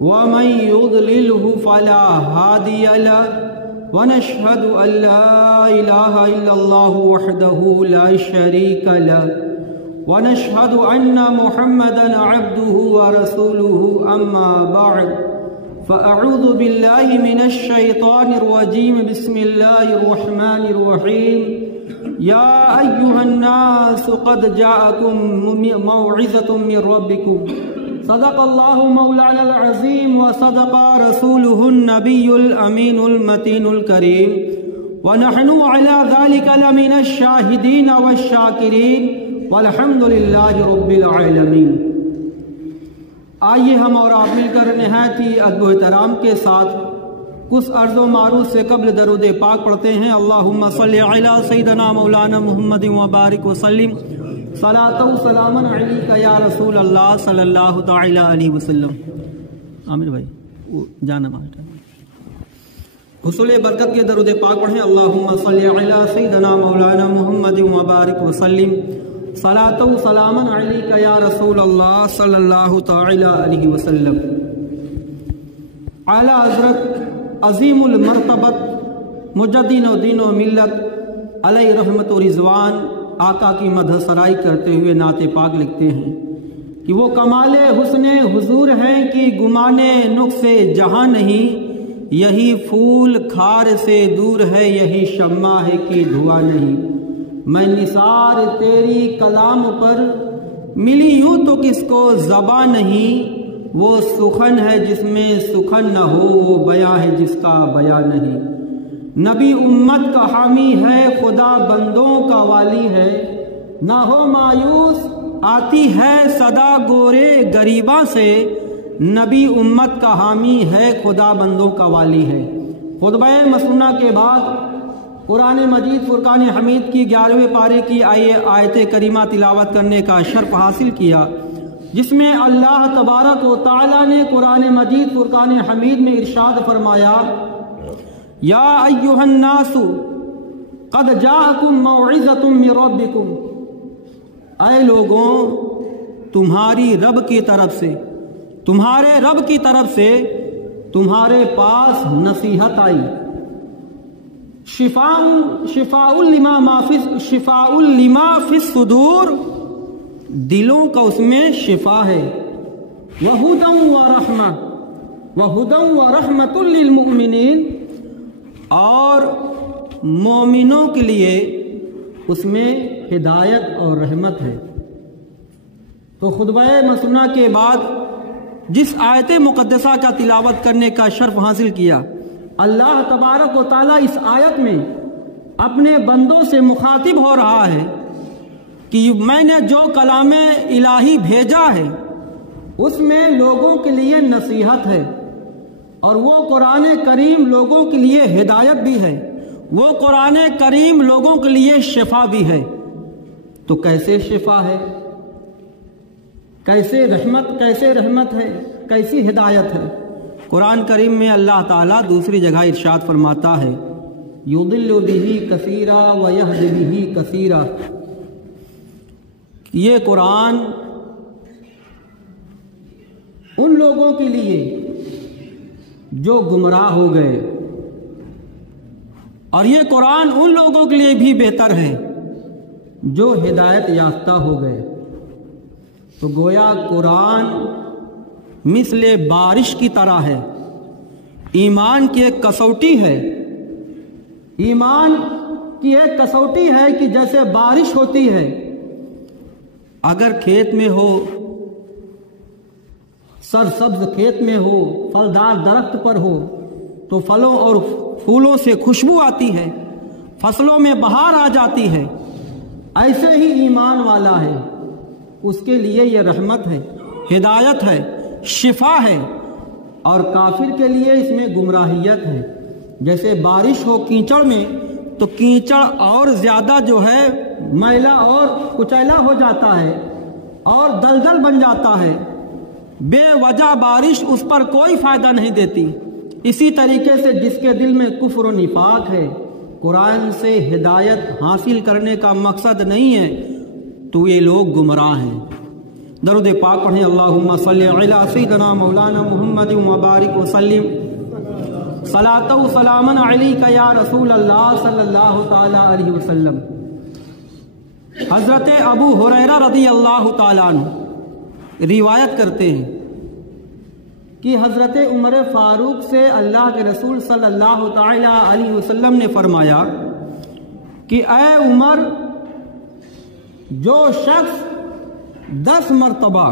ومن يضلله فلا هادي له ونشهد أن لا إله إلا الله وحده لا شريك له ونشهد أن محمدا عبده ورسوله أما بعد فأعوذ بالله من الشيطان الرجيم بسم الله الرحمن الرحيم يا أيها الناس قد جاءكم موعظة من ربكم صدق اللہ مولانا العظیم و صدق رسولہ النبی الامین المتین الکریم ونحن علی ذلک لمن الشاہدین والشاکرین والحمد للہ رب العالمین۔ آئیے ہم اور آپ مل کر نہایت ہی ادب و احترام کے ساتھ کچھ عرض و معروض سے قبل درود پاک پڑھتے ہیں۔ اللہم صلی علی سیدنا مولانا محمد وبارک وسلم صلاۃ و سلام علیک یا رسول اللہ صلی اللہ تعالی علیہ وسلم۔ عامر بھائی جانا حصول برکت کے درود پاک پڑھیں۔ اللہم صلی علی سیدنا مولانا محمد وبارک وسلم صلاۃ و سلام علیک یا رسول اللہ صلی اللہ تعالی علیہ وسلم۔ اعلیٰ حضرت عظیم المرتبت مجدد و دین و ملت علیہ رحمت و رضوان آقا کی مدح سرائی کرتے ہوئے نعت پاک لکھتے ہیں کہ وہ کمال حسن حضور ہیں کہ گمانے نقص جہاں نہیں، یہی پھول خار سے دور ہے، یہی شمع ہے کہ دھواں نہیں۔ میں نثار تیری کلام پر ملی یوں تو کس کو زباں نہیں، وہ سخن ہے جس میں سخن نہ ہو، وہ بیاں ہے جس کا بیاں نہیں۔ نبی امت کا حامی ہے، خدا بندوں کا والی ہے، نہ ہو مایوس آتی ہے صدا گورے غریباں سے، نبی امت کا حامی ہے، خدا بندوں کا والی ہے۔ خطبہ مسنونہ کے بعد قرآن مجید فرقان حمید کی 11ویں پارے کی آیت کریمہ تلاوت کرنے کا شرف حاصل کیا، جس میں اللہ تبارک و تعالی نے قرآن مجید فرقان حمید میں ارشاد فرمایا، یا ایہا الناس قد جاءکم موعظۃ من ربکم، اے لوگوں تمہاری رب کی طرف سے، تمہارے رب کی طرف سے تمہارے پاس نصیحت آئی، شفاء لما فی الصدور، دلوں کا اس میں شفا ہے، وہدی ورحمۃ للمؤمنین، اور مومنوں کے لیے اس میں ہدایت اور رحمت ہے۔ تو خطبہ مسنونہ کے بعد جس آیت مقدسہ کا تلاوت کرنے کا شرف حاصل کیا، اللہ تبارک و تعالیٰ اس آیت میں اپنے بندوں سے مخاطب ہو رہا ہے کہ میں نے جو کلام الہی بھیجا ہے اس میں لوگوں کے لیے نصیحت ہے، اور وہ قرآن کریم لوگوں کے لیے ہدایت بھی ہے، وہ قرآن کریم لوگوں کے لیے شفا بھی ہے۔ تو کیسے شفا ہے، کیسے رحمت ہے، کیسی ہدایت ہے؟ قرآن کریم میں اللہ تعالیٰ دوسری جگہ ارشاد فرماتا ہے، یضل بہ کثیرا ویہدی بہ کثیرا، یہ قرآن ان لوگوں کے لیے جو گمراہ ہو گئے، اور یہ قرآن ان لوگوں کے لیے بھی بہتر ہے جو ہدایت یافتہ ہو گئے۔ تو گویا قرآن مثل بارش کی طرح ہے، ایمان کی ایک کسوٹی ہے، ایمان کی ایک کسوٹی ہے کہ جیسے بارش ہوتی ہے، اگر کھیت میں ہو، سرسبز کھیت میں ہو، پھلدار درخت پر ہو تو پھلوں اور پھولوں سے خوشبو آتی ہے، فصلوں میں بہار آ جاتی ہے، ایسے ہی ایمان والا ہے، اس کے لیے یہ رحمت ہے، ہدایت ہے، شفا ہے، اور کافر کے لیے اس میں گمراہیت ہے۔ جیسے بارش ہو کیچڑ میں تو کیچڑ اور زیادہ جو ہے میلا اور کچیلا ہو جاتا ہے اور دلدل بن جاتا ہے، بے وجہ بارش اس پر کوئی فائدہ نہیں دیتی۔ اسی طریقے سے جس کے دل میں کفر و نفاق ہے، قرآن سے ہدایت حاصل کرنے کا مقصد نہیں ہے، تو یہ لوگ گمراہ ہیں۔ درود پاک پڑھیں، اللہم صلی علی سیدنا مولانا محمد وبارک وسلم، صلاۃ و سلاما علیک یا رسول اللہ صلی اللہ تعالی علیہ وسلم۔ حضرت ابو ہریرہ رضی اللہ تعالیٰ عنہ روایت کرتے ہیں کہ حضرت عمر فاروق سے اللہ کے رسول صلی اللہ تعالی علیہ وسلم نے فرمایا کہ اے عمر، جو شخص 10 مرتبہ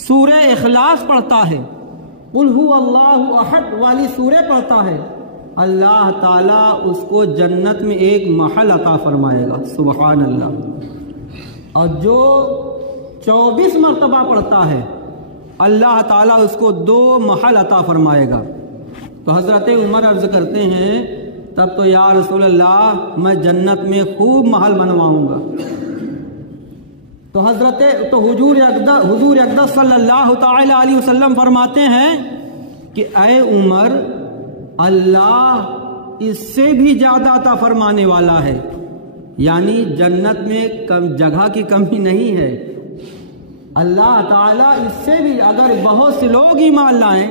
سورہ اخلاص پڑھتا ہے، قل هو اللہ احد والی سورہ پڑھتا ہے، اللہ تعالیٰ اس کو جنت میں ایک محل عطا فرمائے گا، سبحان اللہ۔ اور جو 24 مرتبہ پڑھتا ہے، اللہ تعالیٰ اس کو 2 محل عطا فرمائے گا۔ تو حضرت عمر عرض کرتے ہیں تب تو یا رسول اللہ میں جنت میں خوب محل بنواؤں گا۔ تو حضور اقدس صلی اللہ تعالی علیہ وسلم فرماتے ہیں کہ اے عمر، اللہ اس سے بھی زیادہ عطا فرمانے والا ہے، یعنی جنت میں جگہ کی کمی نہیں ہے۔ اللہ تعالیٰ اس سے بھی، اگر بہت سے لوگ ایمان لائیں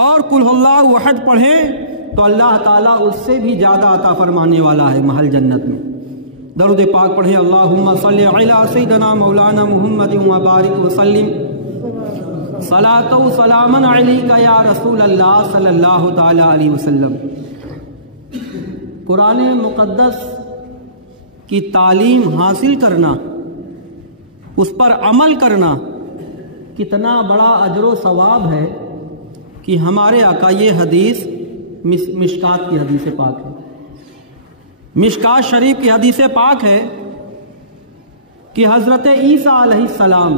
اور قل اللہ احد پڑھیں تو اللہ تعالیٰ اس سے بھی زیادہ عطا فرمانے والا ہے محل جنت میں۔ درود پاک پڑھیں، اللہم صلی علی سیدنا مولانا محمد وبارک وسلم، صلاۃ و سلاما علیک یا رسول اللہ صلی اللہ تعالی علیہ وسلم۔ قرآن مقدس کی تعلیم حاصل کرنا، اس پر عمل کرنا کتنا بڑا اجر و ثواب ہے کہ ہمارے آقا یہ حدیث مشکات کی حدیث پاک ہے، مشکات شریف کی حدیث پاک ہے کہ حضرت عیسیٰ علیہ السلام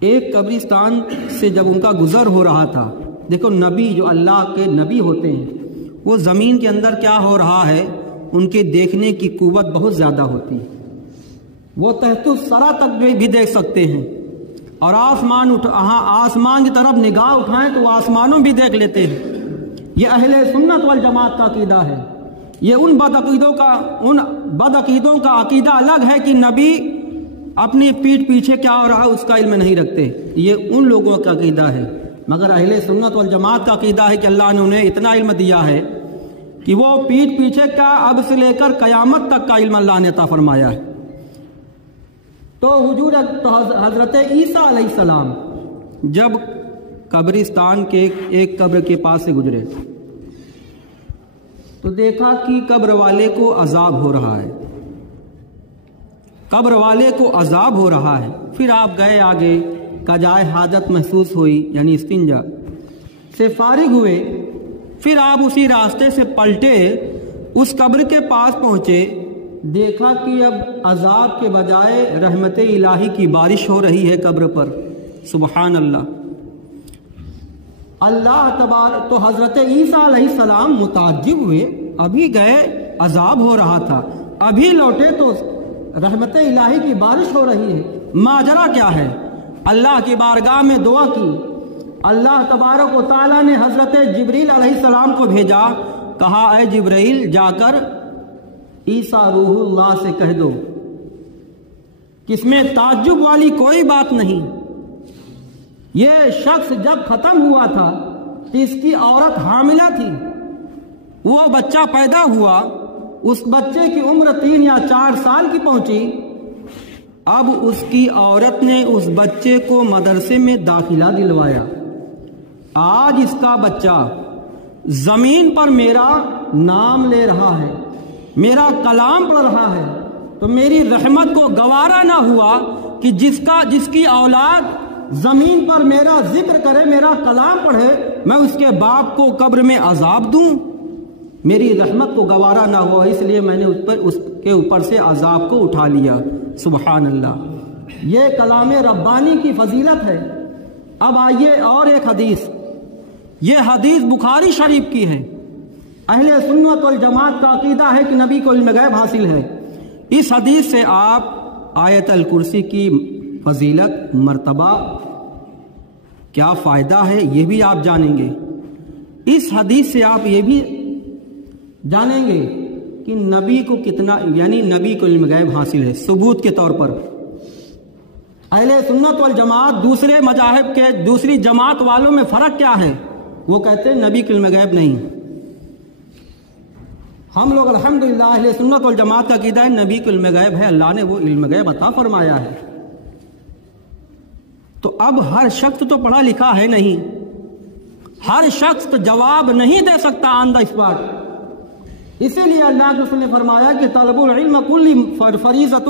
ایک قبرستان سے جب ان کا گزر ہو رہا تھا، دیکھو نبی جو اللہ کے نبی ہوتے ہیں وہ زمین کے اندر کیا ہو رہا ہے ان کے دیکھنے کی قوت بہت زیادہ ہوتی ہے، وہ تحت الثری تک بھی دیکھ سکتے ہیں، اور آسمان کی طرف نگاہ اٹھائیں تو وہ آسمانوں بھی دیکھ لیتے ہیں۔ یہ اہل سنت والجماعت کا عقیدہ ہے۔ یہ ان بد عقیدوں کا عقیدہ الگ ہے کہ نبی اپنی پیٹھ پیچھے کیا ہو رہا ہے اس کا علم نہیں رکھتے، یہ ان لوگوں کا عقیدہ ہے۔ مگر اہل سنت والجماعت کا عقیدہ ہے کہ اللہ نے انہیں اتنا علم دیا ہے کہ وہ پیٹھ پیچھے کا اب سے لے کر قیامت تک کا علم اللہ نے عطا فرمایا ہے۔ تو حضرت عیسیٰ علیہ السلام جب قبرستان کے ایک قبر کے پاس سے گزرے تو دیکھا کہ قبر والے کو عذاب ہو رہا ہے، قبر والے کو عذاب ہو رہا ہے۔ پھر آپ گئے آگے، قضائے حاجت محسوس ہوئی یعنی استنجا سے فارغ ہوئے، پھر آپ اسی راستے سے پلٹے، اس قبر کے پاس پہنچے، دیکھا کہ اب عذاب کے بجائے رحمت الہی کی بارش ہو رہی ہے قبر پر، سبحان اللہ۔ اللہ تبارک، تو حضرت عیسیٰ علیہ السلام متعجب ہوئے، ابھی گئے عذاب ہو رہا تھا، ابھی لوٹے تو رحمت الہی کی بارش ہو رہی ہے، ماجرا کیا ہے؟ اللہ کی بارگاہ میں دعا کی، اللہ تبارک و تعالیٰ نے حضرت جبریل علیہ السلام کو بھیجا، کہا اے جبریل جا کر عیسیٰ روح اللہ سے کہہ دو کہ اس میں تعجب والی کوئی بات نہیں، یہ شخص جب ختم ہوا تھا تو اس کی عورت حاملہ تھی، وہ بچہ پیدا ہوا، اس بچے کی عمر 3 یا 4 سال کی پہنچی، اب اس کی عورت نے اس بچے کو مدرسے میں داخلہ دلوایا، آج اس کا بچہ زمین پر میرا نام لے رہا ہے، میرا کلام پڑھ رہا ہے، تو میری رحمت کو گوارا نہ ہوا کہ جس کی اولاد زمین پر میرا ذکر کرے، میرا کلام پڑھے، میں اس کے باپ کو قبر میں عذاب دوں، میری رحمت کو گوارا نہ ہوا، اس لیے میں نے اس کے اوپر سے عذاب کو اٹھا لیا، سبحان اللہ۔ یہ کلام ربانی کی فضیلت ہے اب آئیے اور ایک حدیث، یہ حدیث بخاری شریف کی ہے۔ اہل سنت والجماعت کا عقیدہ ہے کہ نبی کو علم غیب حاصل ہے۔ اس حدیث سے آپ آیت الکرسی کی فضیلت، مرتبہ، کیا فائدہ ہے یہ بھی آپ جانیں گے۔ اس حدیث سے آپ یہ بھی جانیں گے کہ نبی کو کتنا، یعنی نبی کو علم غیب حاصل ہے۔ ثبوت کے طور پر اہل سنت والجماعت دوسرے مذاہب کے، دوسری جماعت والوں میں فرق کیا ہے؟ وہ کہتے ہیں نبی کو علم غیب نہیں۔ ہم لوگ الحمدللہ اہل سنت والجماعت کا عقیدہ ہے نبی کو علم غیب ہے، اللہ نے وہ علم غیب عطا فرمایا ہے۔ تو اب ہر شخص تو پڑھا لکھا ہے نہیں، ہر شخص تو جواب نہیں دے سکتا آن دا اسپاٹ۔ اسی لیے اللہ کے رسول نے فرمایا کہ طلب العلم کل فریضۃ